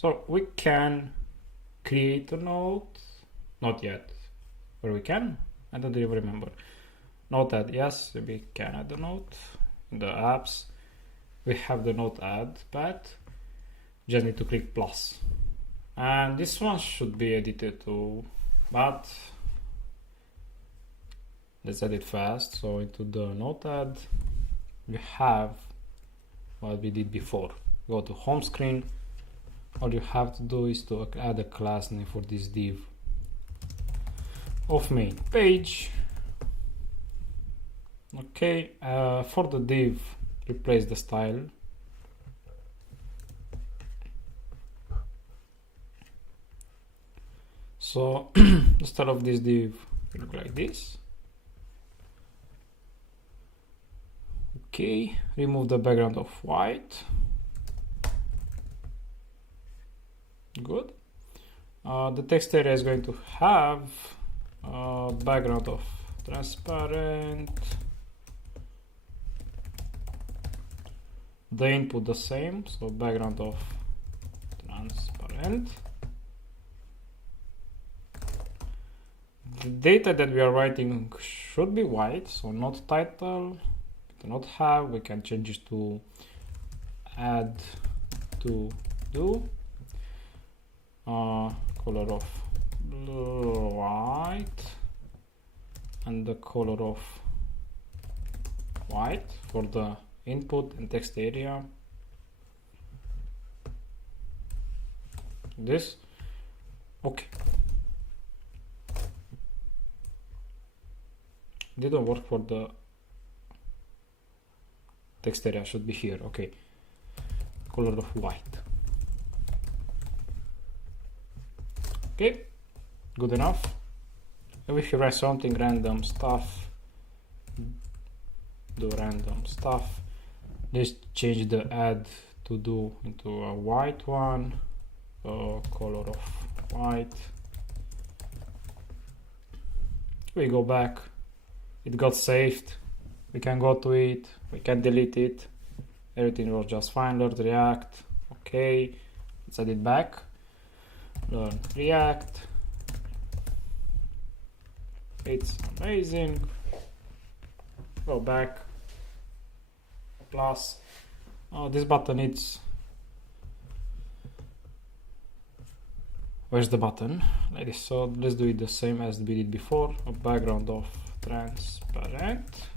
So we can create a node, not yet, or we can, I don't even remember. Node add, yes, we can add a node in the apps. We have the node add path, just need to click plus. And this one should be edited too, but let's add it fast. So into the node add, we have what we did before. Go to home screen. All you have to do is to add a class name for this div of main page. Okay, for the div, replace the style. So the style of this div will look like this. Okay, remove the background of white. Good. The text area is going to have a background of transparent. The input the same, so background of transparent. The data that we are writing should be white, so not title. We do not have. We can change it to add to do. Color of white and the color of white for the input and text area. This okay, didn't work for the text area, should be here. Okay, color of white. Okay, good enough. And if you write something random stuff, do random stuff. Let's change the add to do into a white one, color of white. We go back, it got saved. We can go to it, we can delete it. Everything was just fine. Learn React. Okay, let's add it back. Learn React. It's amazing. Go back. Plus. This button needs. Where's the button? Like this. So let's do it the same as we did before. A background of transparent.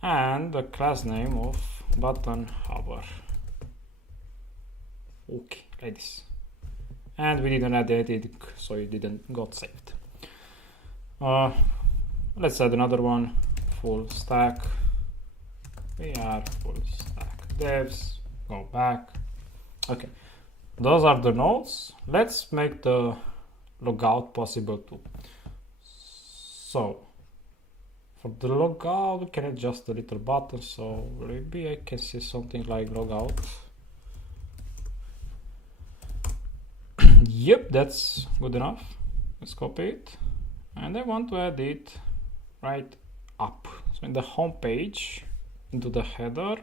And the class name of button hover. Okay, like this. And we didn't add anything, so it didn't got saved. Let's add another one. Full stack. We are full stack devs. Go back. Okay, those are the nodes. Let's make the logout possible too. So for the logout, we can adjust the little button. So maybe I can see something like logout. Yep, that's good enough. Let's copy it, and I want to add it right up. So in the home page, into the header,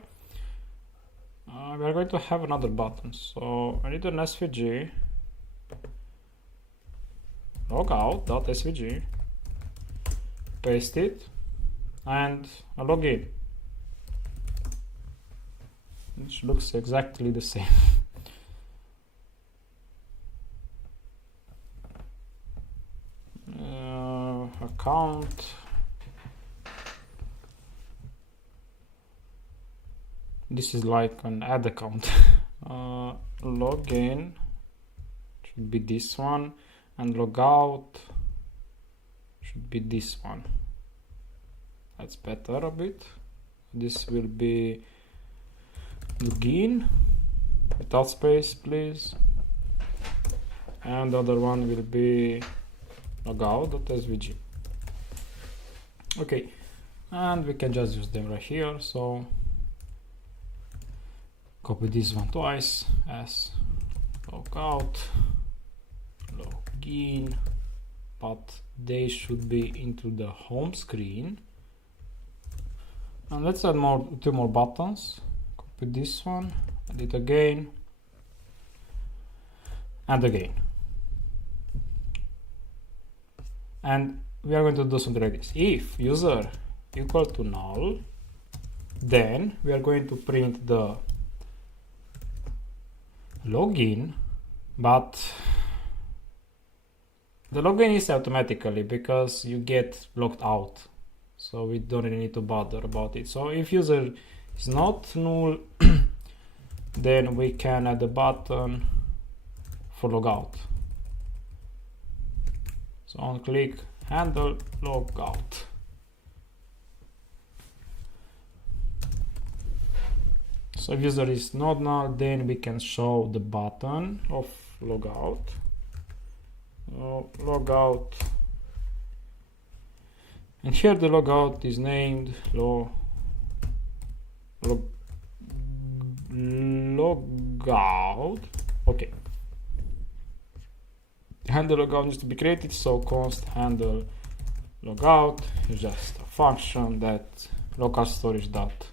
we are going to have another button. So I need an SVG logout.svg, paste it, and a login. Which looks exactly the same. Account. This is like an ad account. Login should be this one, and logout should be this one. That's better a bit. This will be login without space, please. And the other one will be logout.svg. Okay, and we can just use them right here. So copy this one twice as logout, login, but they should be into the home screen. And let's add two more buttons. Copy this one, add it again, and again. And we are going to do something like this. If user equal to null, then we are going to print the login, but the login is automatically because you get logged out, so we don't really need to bother about it. So if user is not null, then we can add a button for logout. So on click handle logout. So if user is not null, then we can show the button of logout. Logout, and here the logout is named logout. Okay. Handle logout needs to be created, so const handle logout is just a function that local storage dot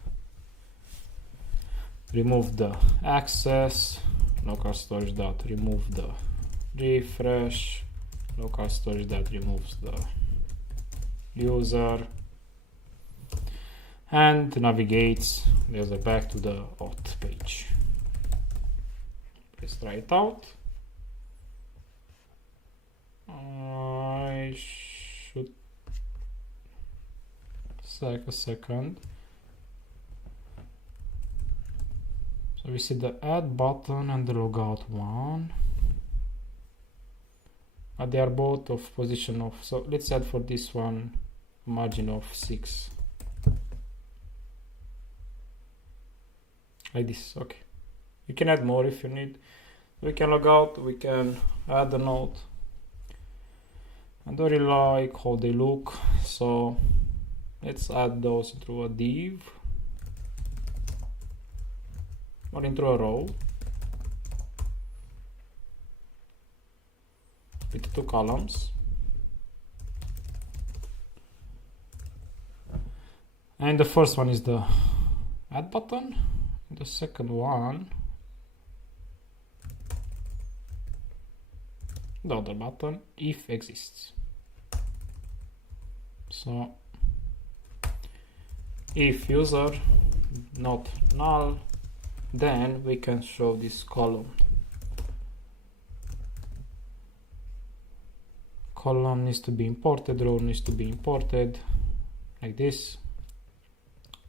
remove the access, local storage dot remove the refresh, local storage that removes the user, and navigates the user back to the auth page. Let's try it out. I should take a second. So we see the add button and the logout one, but they are both of position of, so let's add for this one margin of 6, like this. Okay, you can add more if you need. We can log out, we can add a note. I don't really like how they look, so let's add those into a div or into a row with 2 columns. And the first one is the add button, the second one the other button if exists. So if user not null, then we can show this column. Column needs to be imported, row needs to be imported, like this.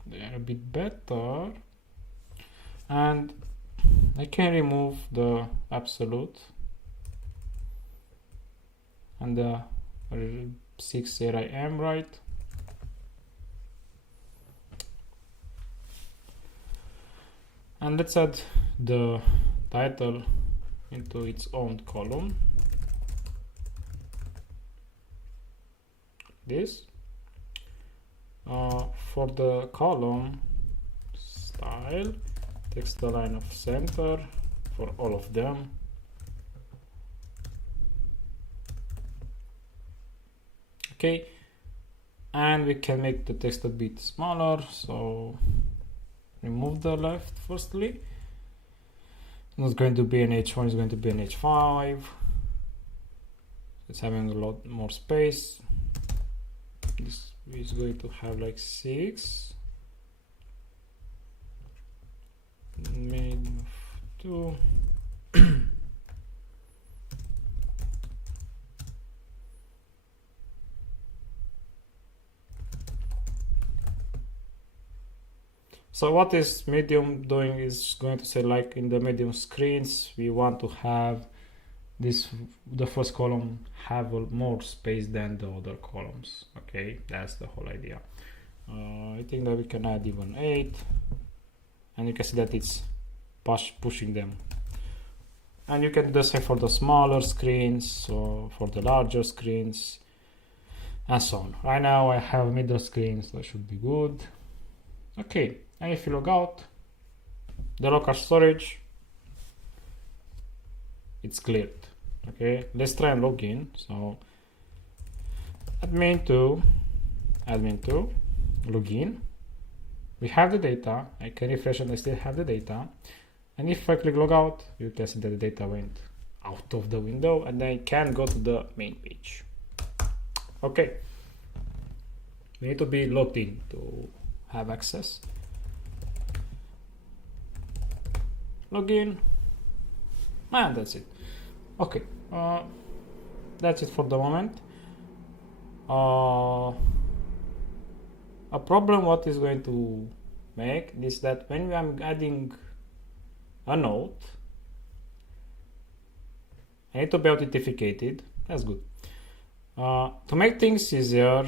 They are a bit better, and I can remove the absolute and the 6 here I am, right? And let's add the title into its own column. This for the column style, text align of center for all of them. Okay, and we can make the text a bit smaller, so remove the left firstly. It's not going to be an H1, it's going to be an H5. It's having a lot more space. This is going to have like 6. Made of 2. So what is medium doing is going to say, like in the medium screens, we want to have this, the first column have more space than the other columns. Okay, that's the whole idea. I think that we can add even 8, and you can see that it's pushing them. And you can do the same for the smaller screens, or for the larger screens, and so on. Right now I have middle screens, so that should be good. Okay, and if you log out, the local storage, it's cleared. Okay, let's try and log in. So admin 2 login. We have the data. I can refresh and I still have the data. And if I click logout, you can see that the data went out of the window, and then I can go to the main page. Okay, we need to be logged in to have access. Login, and that's it. Okay, that's it for the moment. A problem what is going to make is that when I'm adding a node, I need to be authenticated. That's good. To make things easier,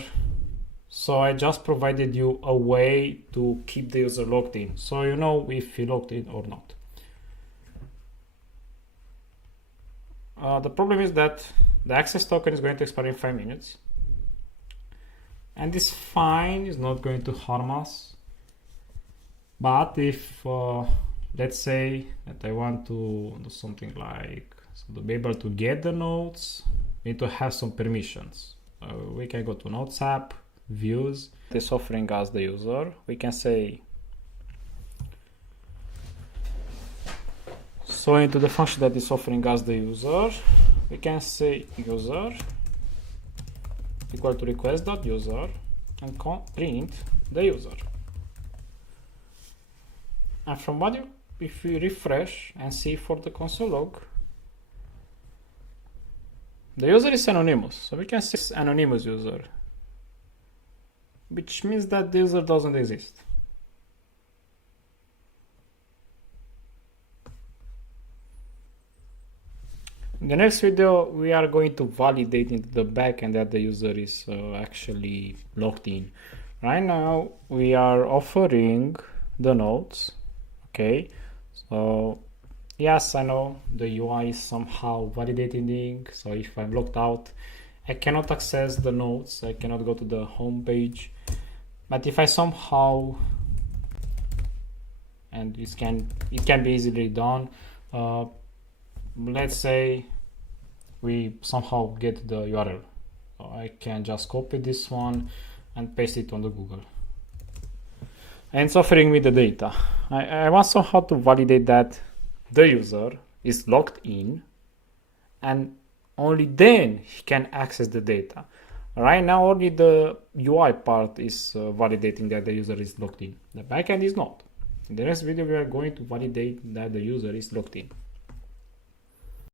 so I just provided you a way to keep the user logged in, so you know if he logged in or not. The problem is that the access token is going to expire in 5 minutes, and this fine is not going to harm us. But if let's say that I want to do something like, so to be able to get the nodes, we need to have some permissions. We can go to Notes app, views. It's offering us the user. We can say, so into the function that is offering us the user, we can say user equal to request.user and print the user. And from what if we refresh and see for the console log, the user is anonymous, so we can say anonymous user, which means that the user doesn't exist. In the next video, we are going to validate into the backend that the user is actually logged in. Right now, we are offering the nodes. Okay, so yes, I know the UI is somehow validating, so if I'm logged out, I cannot access the nodes, I cannot go to the home page. But if I somehow, and it can be easily done, let's say we somehow get the URL. So I can just copy this one and paste it on the Google. And it's offering me the data. I want somehow to validate that the user is logged in, and only then he can access the data. Right now, only the UI part is validating that the user is logged in. The backend is not. In the next video, we are going to validate that the user is logged in.